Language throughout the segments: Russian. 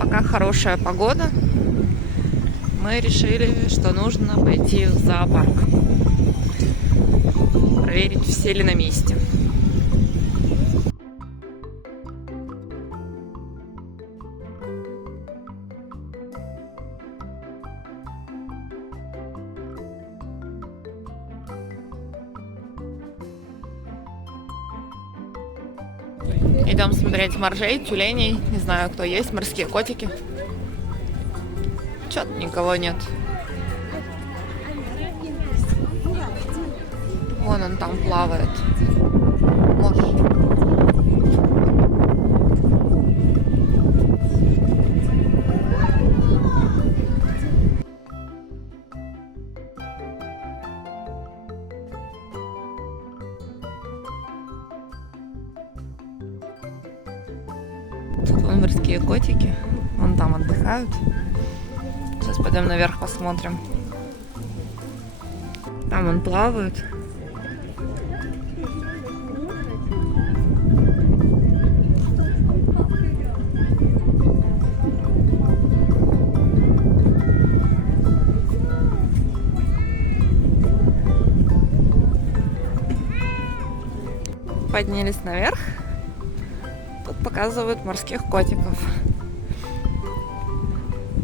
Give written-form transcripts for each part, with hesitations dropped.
пока хорошая погода, мы решили, что нужно пойти в зоопарк. Проверить, все ли на месте. Идем смотреть моржей, тюленей. Не знаю, кто есть. Морские котики. Чё-то никого нет. Вон он там плавает. Морж. Тут вон морские котики. Вон там отдыхают. Сейчас пойдем наверх посмотрим. Там он плавает. Поднялись наверх. Тут показывают морских котиков.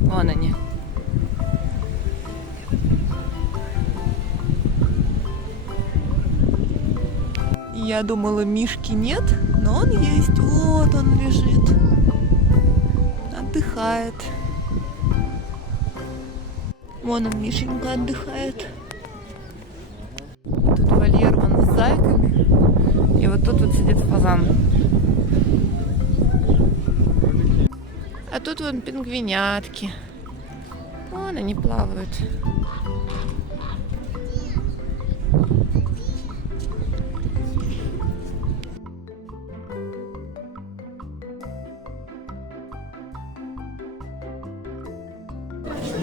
Вон они. Я думала, Мишки нет, но он есть. Вот он лежит. Отдыхает. Вон он, Мишенька, отдыхает. Тут вольер вон с зайками. И вот тут вот сидит фазан. А тут вон пингвинятки. Вон они плавают.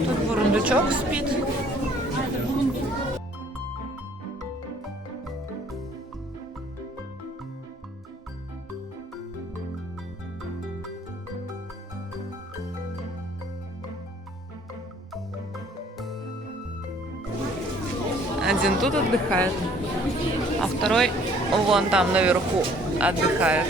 Тут бурундучок спит. Один тут отдыхает, а второй вон там наверху отдыхает.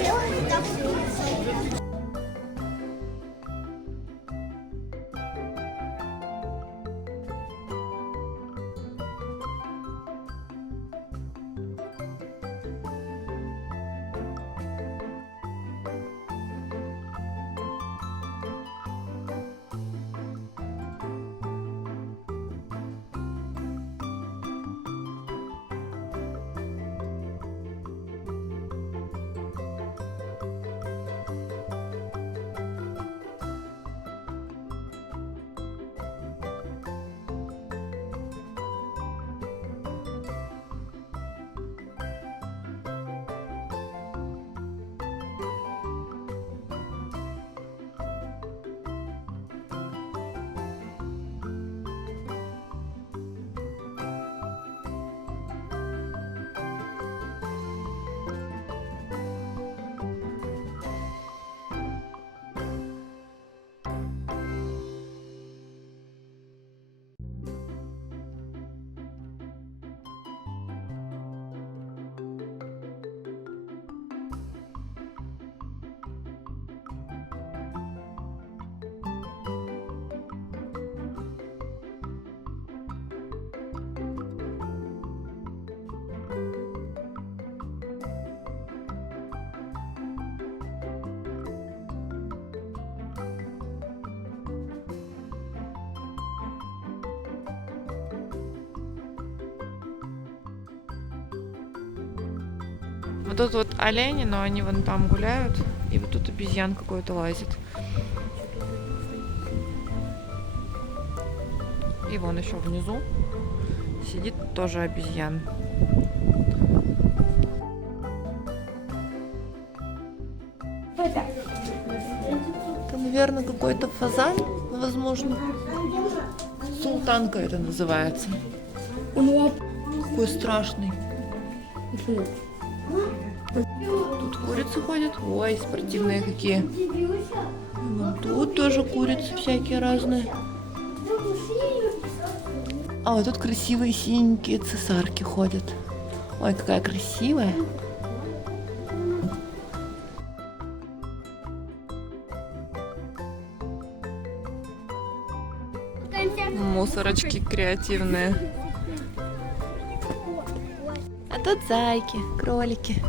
Вот тут вот олени, но они вон там гуляют. И вот тут обезьян какой-то лазит. И вон еще внизу сидит тоже обезьян. Это, наверное, какой-то фазан, возможно. Султанка это называется. Какой страшный. Тут Тут курицы ходят. Ой, спортивные какие. Вот тут тоже курицы всякие разные. А вот тут красивые синенькие цесарки ходят. Ой, какая красивая. Мусорочки креативные. А тут зайки, кролики.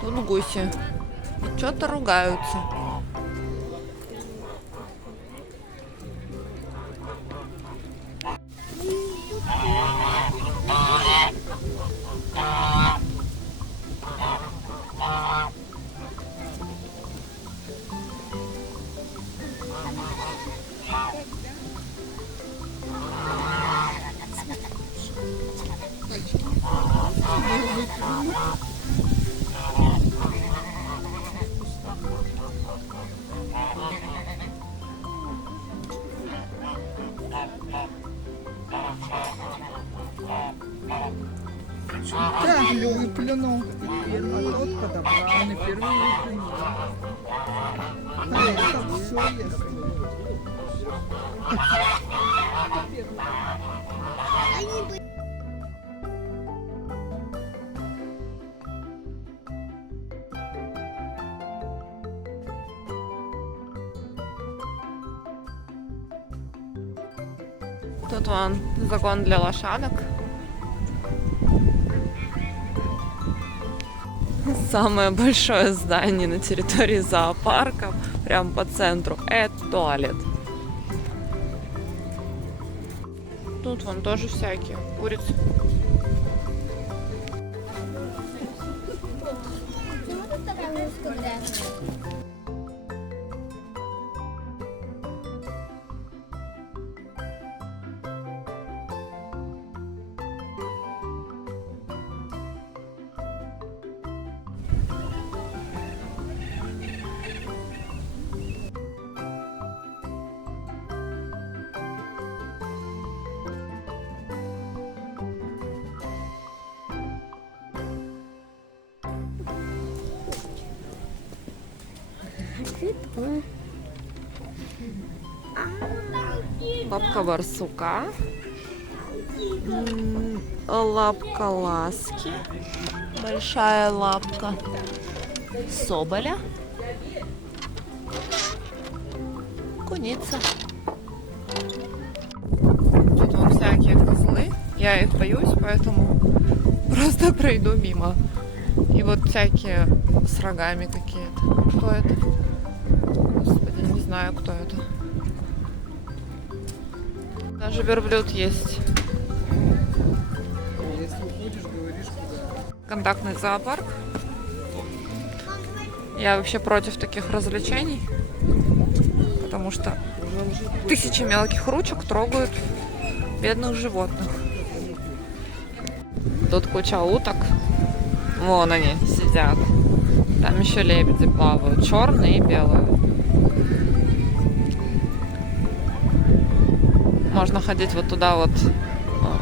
Тут гуси. Что-то ругаются. Да, выплюнул. А тот подобрал, и первый выплюнул. А это все ест. Тут вон загон для лошадок. Самое большое здание на территории зоопарка, прямо по центру, это туалет. Тут вон тоже всякие курицы. Лапка барсука, лапка ласки, большая лапка соболя, куница. Тут вон всякие козлы, я их боюсь, поэтому просто пройду мимо. И вот всякие с рогами какие-то. Кто это? Господи, не знаю, кто это. Даже верблюд есть. Если уходишь, говоришь куда. Контактный зоопарк. Я вообще против таких развлечений, потому что тысячи мелких ручек трогают бедных животных. Тут куча уток. Вон они сидят. Там еще лебеди плавают, черные и белые. Можно ходить вот туда вот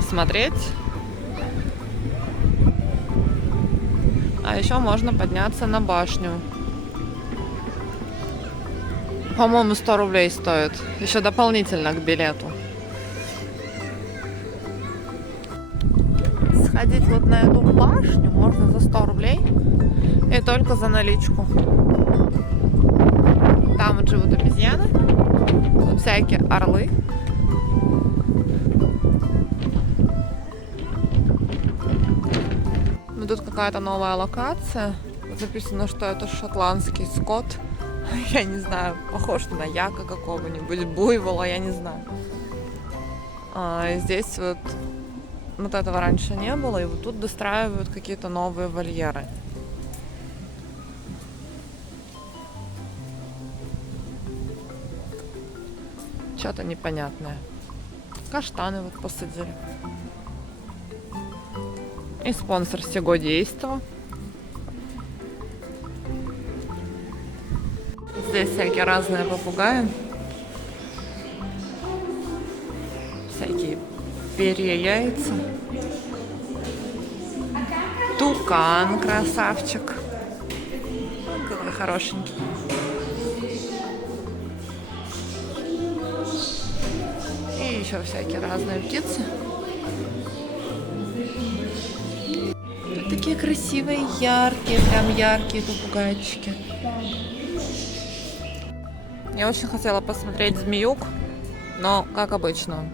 смотреть. А еще можно подняться на башню. По-моему, 100 рублей стоит. Еще дополнительно к билету. Сходить вот на эту башню можно за 100 рублей. И только за наличку. Там вот живут обезьяны. Тут всякие орлы. Ну, тут какая-то новая локация. Записано, что это шотландский скот. Я не знаю, похож на яка какого-нибудь, буйвола, я не знаю. Здесь вот этого раньше не было, и вот тут достраивают какие-то новые вольеры. Что-то непонятное. Каштаны вот посадили. И спонсор всего действа. Здесь всякие разные попугаи. Всякие перья-яйца. Тукан, красавчик. Ой, какой хорошенький. И еще всякие разные птицы. Тут такие красивые, яркие, прям яркие попугайчики. Я очень хотела посмотреть змеюк, но, как обычно,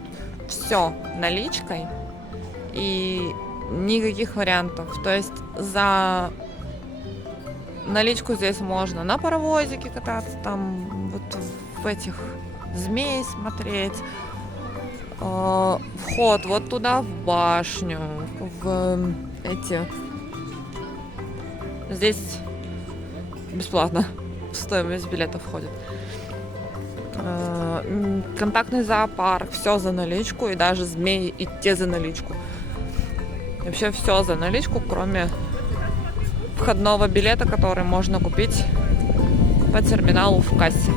все наличкой и никаких вариантов. То есть за наличку здесь можно на паровозике кататься, там вот в этих змей смотреть. Вход вот туда в башню, в эти... Здесь бесплатно, в стоимость билета входит. Контактный зоопарк, все за наличку, и даже змеи и те за наличку. Вообще все за наличку, кроме входного билета, который можно купить по терминалу в кассе.